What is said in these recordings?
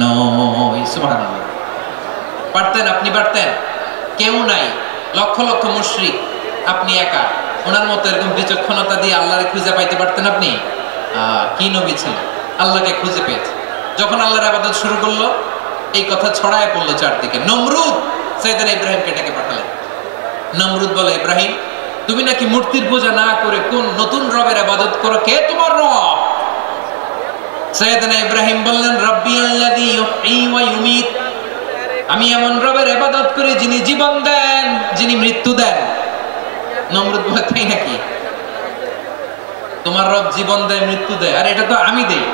নই। সুবহানাল্লাহ। পারতেন, আপনি পারতেন? কেউ নাই, লক্ষ লক্ষ মুশরিক, আপনি একা। ওনার মতো এরকম বিচক্ষণতা দিয়ে আল্লাহরে খুঁজে পাইতে পারতেন আপনি? কি নবী ছিলেন, আল্লাহকে খুঁজে পেয়েছে। যখন আল্লাহর ইবাদত শুরু করলো, এই কথা ছড়ায় পড়লো চারদিকে। নমরুদ সাইয়েদনা ইব্রাহিমকে ডেকে পাঠালেন। নমরুদ বলে, ইব্রাহিম, তুমি নাকি মূর্তির পূজা না করে কোন নতুন রবের ইবাদত করো, কে তোমার রব? সাইয়েদনা ইব্রাহিম বললেন, রব্বি আল্লাযী ইউহয়ী ওয়া ইউমীত, আমি এমন রবের ইবাদত করি যিনি জীবন দেন, যিনি মৃত্যু দেন। নমরুদ বলে, তাই নাকি? তোমার রব জীবন দেয়, মৃত্যু দেয়? আর এটা তো আমি দেই,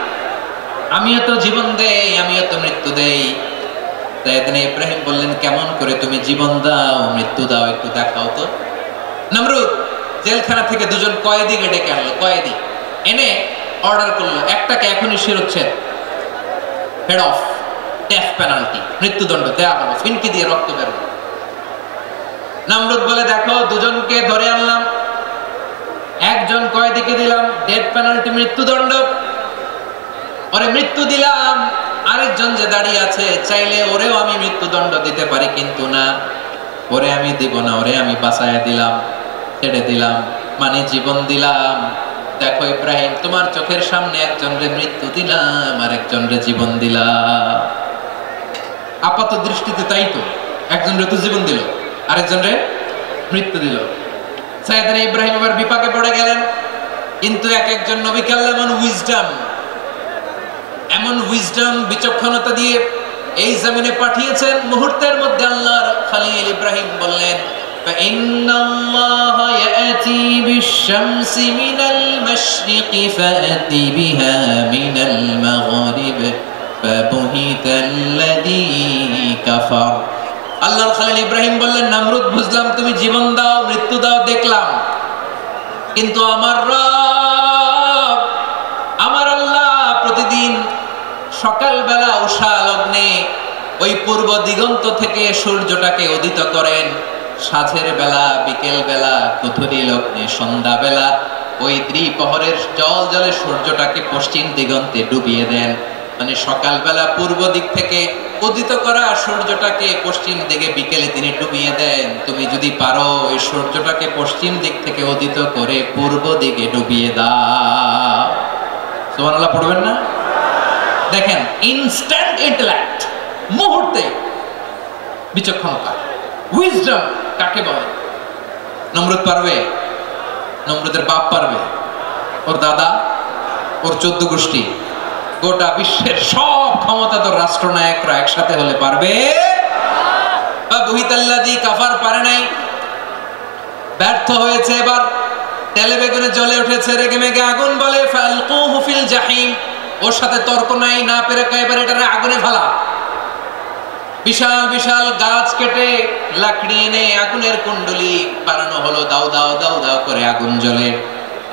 আমিও তো জীবন দেই, আমিও তো মৃত্যু দেই। সাইয়েদনা ইব্রাহিম বললেন, কেমন করে তুমি জীবন দাও, মৃত্যু দাও, একটু দেখাও তো। নমরুদ জেলখানা থেকে দুজন কয়েদিকে ডেকে আনলো। কয়েদি এনে অর্ডার করলো, একটাকে এখনই শিরোচ্ছেদ, হেড অফ, ডেথ পেনাল্টি, মৃত্যুদণ্ড দেয়া হলো, ফিনকি দিয়ে রক্ত বের হলো। নমরুদ বলে, দেখো, দুজনকে ধরে আনলাম, একজন কয়েদিকে দিলাম ডেথ পেনাল্টি, মৃত্যুদণ্ড, ওরে মৃত্যু দিলাম। আরেকজন যে দাঁড়িয়ে আছে, চাইলে ওরেও আমি মৃত্যুদণ্ড দিতে পারি, কিন্তু না, ওরে আমি দিব না, ওরে আমি বাঁচাইয়া দিলাম, ছেড়ে দিলাম, মানে জীবন দিলাম। দেখো ইব্রাহিম, তোমার চোখের সামনে একজনরে মৃত্যু দিলাম, আর একজনরে জীবন দিলাম। আপাত দৃষ্টিতে তাই তো, একজনরে তো জীবন দিল, আরেকজনরে মৃত্যু দিল। সাইয়েদনা ইব্রাহিম আবার বিপাকে পড়ে গেলেন। কিন্তু এক একজন নবীকে আল্লাহ এমন উইজডম, বিচক্ষণতা দিয়ে এই জমিনে পাঠিয়েছেন। মুহূর্তের মধ্যে আল্লাহর খলিল ইব্রাহিম বললেন, فإن الله يأتي بالشمس من المشرق فأت بها من المغرب فبهت الذي كفر। আল্লাহর খলিল ইব্রাহিম বললেন, নমরুদ, বুঝলাম তুমি জীবন দাও, মৃত্যু দাও, দেখলাম, কিন্তু আমার রব, আমার আল্লাহ প্রতিদিন সকালবেলা উষা লগ্নে ওই পূর্ব দিগন্ত থেকে সূর্যটাকে উদিত করেন, সাঁঝের বেলা, বিকেল বেলা, কুথুরি লগ্নে, সন্ধ্যা বেলা ওই দ্বিপ্রহরের জল জলে সূর্যটাকে পশ্চিম দিগন্তে ডুবিয়ে দেন। মানে সকালবেলা পূর্ব দিক থেকে উদিত করা সূর্যটাকে পশ্চিম দিকে বিকেলে তিনি ডুবিয়ে দেন। তুমি যদি পারো ওই সূর্যটাকে পশ্চিম দিক থেকে উদিত করে পূর্ব দিকে ডুবিয়ে দাও। সুবহানাল্লাহ পড়বেন না? দেখেন, ইনস্ট্যান্ট ইন্টেলেক্ট, মুহূর্তে বিচক্ষণতা, উইজডম কাকে বলে? নমরুদ পারবে? নমরুদের বাপ পারবে, ওর দাদা, ওর 14 গোষ্ঠী, গোটা বিশ্বের সব ক্ষমতাধর রাষ্ট্রনায়করা একসাথে হলে পারবে? বুহিতাল্লাযী কাফার পারে নাই, ব্যর্থ হয়েছে। এবার তেলে বেগুনে জ্বলে উঠেছে, রেগে মেগে আগুন বলে, ফালকুহু ফিল জাহিম, ওর সাথে তর্ক নাই, না পেরে এবার এটারে আগুনে ফেলা। বিশাল বিশাল গাছ কেটে লাকড়ি এনে আগুনের কুণ্ডলি বানানো হলো, দাও দাও দাও দাও করে আগুন জ্বলে।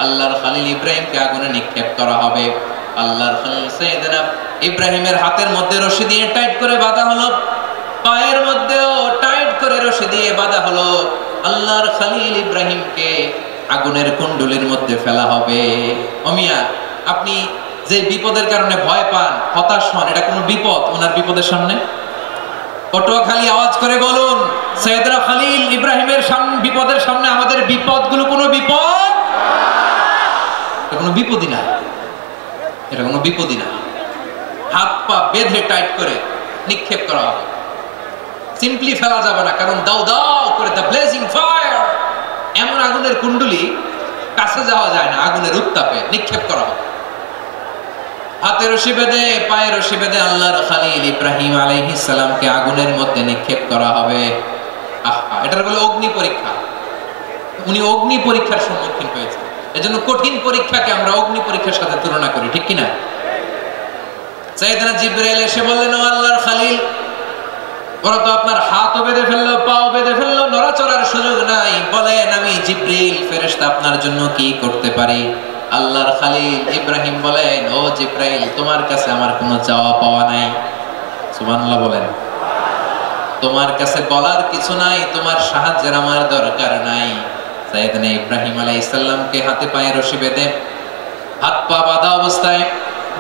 আল্লাহর খলিল ইব্রাহিমকে আগুনে নিক্ষেপ করা হবে। আল্লাহর খলিল সাইয়েদনা ইব্রাহিমের হাতের মধ্যে রশি দিয়ে টাইট করে বাঁধা হলো, পায়ের মধ্যেও টাইট করে রশি দিয়ে বাঁধা হলো। আল্লাহর খলিল ইব্রাহিমকে আগুনের কুণ্ডলির মধ্যে ফেলা হবে। ওমিয়া, আপনি যে বিপদের কারণে ভয় পান, হতাশ হন, এটা কোনো বিপদ ওনার বিপদের সামনে? পটুয়াখালী আওয়াজ করে বলুন, সাইয়েদনা খলিল ইব্রাহিমের বিপদের সামনে আমাদের বিপদগুলো কোনো বিপদ? এটা কোনো বিপদই না, এটা কোনো বিপদই না। হাত পা বেঁধে টাইট করে নিক্ষেপ করা হবে, সিম্পলি ফেলা যাবে না, কারণ দাও দাও করে দ্য ব্লেজিং ফায়ার, এমন আগুনের কুণ্ডলি, কাছে যাওয়া যায় না, আগুনের উত্তাপে নিক্ষেপ করা হবে। হাতে রশি বেঁধে, পায়ে রশি বেঁধে আল্লাহর খলিল ইব্রাহিম আলাইহিস সালামকে আগুনের মধ্যে নিক্ষেপ করা হবে। আহা, এটার বলে অগ্নি পরীক্ষা। উনি অগ্নি পরীক্ষার সম্মুখীন হয়েছে, এজন্য কঠিন পরীক্ষাকে আমরা অগ্নি পরীক্ষার সাথে তুলনা করি, ঠিক কিনা? সাইয়েদনা জিবরাইল এসে বললেন, ও আল্লাহর খলিল, ওরা তো আপনার হাতও বেঁধে ফেললো, পাও বেঁধে ফেললো, নড়াচড়ার সুযোগ নাই, বলেন আমি জিবরিল ফেরেশতা আপনার জন্য কি করতে পারি? আল্লাহর খলিল ইব্রাহিম বলেন, ও জিবরাইল, তোমার কাছে আমার কোনো চাওয়া পাওয়া নাই। সুবহানাল্লাহ বলেন। তোমার কাছে বলার কিছু নাই, তোমার সাহায্যের আমার দরকার নাই। সাইয়েদনা ইব্রাহিম আলাইহিস সালামকে হাতে পায়ে রশি বেঁধে, হাত পা বাঁধা অবস্থায়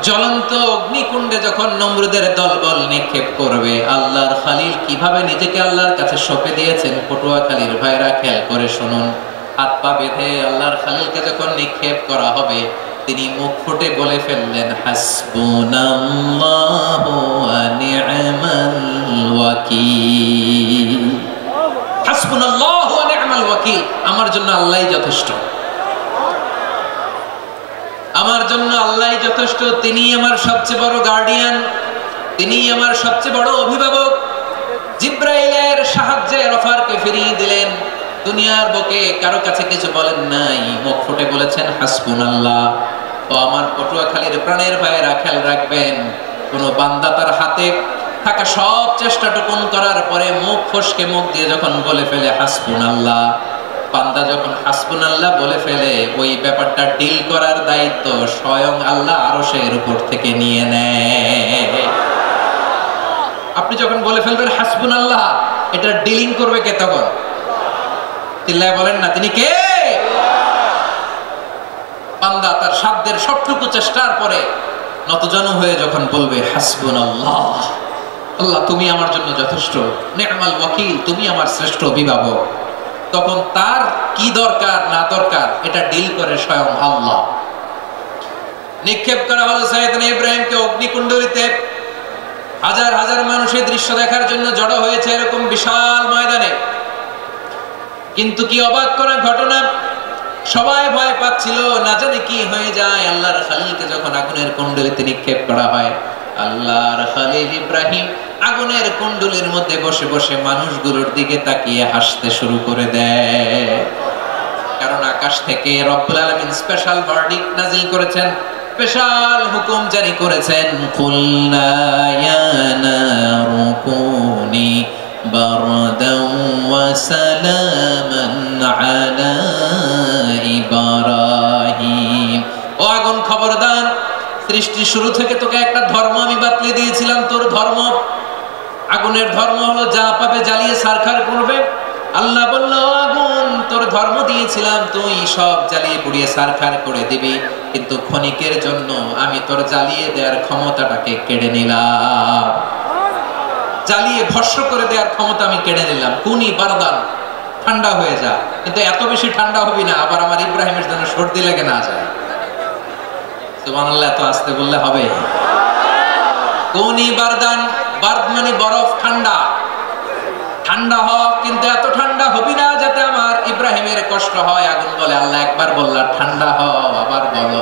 জ্বলন্ত অগ্নিকুণ্ডে যখন নমরুদের দলবল নিক্ষেপ করবে, আল্লাহর খলিল কিভাবে নিজেকে আল্লাহর কাছে সঁপে দিয়েছেন পটুয়াখালীর ভাইরা খেয়াল করে শুনুন। হাত পা বেঁধে আল্লাহর খলিলকে যখন নিক্ষেপ করা হবে, তিনি মুখ ফুটে বলে ফেললেন, হাসবুনাল্লাহু ওয়া নি'মাল ওয়াকিল। হাসবুনাল্লাহু ওয়া নি'মাল ওয়াকিল, আমার জন্য আল্লাহই যথেষ্ট, আমার জন্য আল্লাহই যথেষ্ট। তিনি আমার সবচেয়ে বড় গার্ডিয়ান, তিনি আমার সবচেয়ে বড় অভিভাবক। জিব্রাইলের সাহায্যে অফারকে ফিরিয়ে দিলেন। দুনিয়ার বুকে কারো কাছে কিছু বলেন নাই, মুখ ফুটে বলেছেন হাসবুনাল্লাহ। ও আমার পটুয়াখালীর প্রাণের ভাইয়েরা খেয়াল রাখবেন, কোন বান্দা তার হাতে থাকা সব চেষ্টাটুকুন করার পরে মুখ ফসকে মুখ দিয়ে যখন বলে ফেলে হাসবুনাল্লাহ, বান্দা যখন হাসবুনাল্লাহ বলে ফেলে, ওই ব্যাপারটা ডিল করার দায়িত্ব স্বয়ং আল্লাহ আরশের উপর থেকে নিয়ে নেয়। আপনি যখন বলে ফেলবেন হাসবুনাল্লাহ, এটা ডিলিং করবে কে তখন? চিল্লায় বলেন না, তিনি কে? বান্দা তার সাধ্যের সবটুকু চেষ্টার পরে নতজানু হয়ে যখন বলবে হাসবুনাল্লাহ, আল্লাহ তুমি আমার জন্য যথেষ্ট, নি'মাল ওয়াকিল তুমি আমার শ্রেষ্ঠ অভিভাবক, তখন তার কি দরকার না দরকার এটা ডিল করে স্বয়ং আল্লাহ। নিক্ষেপ করা হলো সাইয়েদনা ইব্রাহিমকে অগ্নিকুণ্ডলিতে। হাজার হাজার মানুষের দৃশ্য দেখার জন্য জড়ো হয়েছে এরকম বিশাল ময়দানে। কিন্তু কি অবাক করা ঘটনা, সবাই ভয় পাচ্ছিল, না জানি কি হয়ে যায়। আল্লাহর খলিলকে যখন আগুনের কুণ্ডলিতে নিক্ষেপ করা হয়, আল্লাহর খলিল ইব্রাহিম আগুনের কুণ্ডলীর মধ্যে বসে বসে মানুষগুলোর দিকে তাকিয়ে হাসতে শুরু করে দেয়। কারণ আকাশ থেকে রব্বুল আলামিন স্পেশাল ভার্ডিক্ট নাজিল করেছেন, স্পেশাল হুকুম জারি করেছেন, কুলনা ইয়া নারু কুনি বারদান ওয়া সালামান আলা ইব্রাহিম। ও আগুন খবরদার, সৃষ্টির শুরু থেকে তোকে একটা ধর্ম আমি বাতলে দিয়েছিলাম, তোর ধর্ম আগুনের ধর্ম হলো যা পাবে জ্বালিয়ে সারখার করবে। আল্লাহ বলল, আগুন তোর ধর্ম দিয়েছিলাম, তুই সব জ্বালিয়ে পুড়িয়ে সারখার করে দিবি, কিন্তু ক্ষণিকের জন্য আমি তোর জ্বালিয়ে দেওয়ার ক্ষমতাটাকে কেড়ে নিলাম, জ্বালিয়ে ভস্ম করে দেওয়ার ক্ষমতা আমি কেড়ে নিলাম। কুনি বারদান, ঠান্ডা হয়ে যা, কিন্তু এত বেশি ঠান্ডা হবি না আবার আমার ইব্রাহিমের জন্য সর্দি লেগে না যায়। সুবহানাল্লাহ, এত আসতে বললে হবে? কুনি বারদান, বারদ মানে বরফ, ঠান্ডা, ঠান্ডা হ, কিন্তু এত ঠান্ডা হবি না যাতে আমার ইব্রাহিমের কষ্ট হয়। আগুন বলে, আল্লাহ একবার বললা ঠান্ডা হ, আবার বলো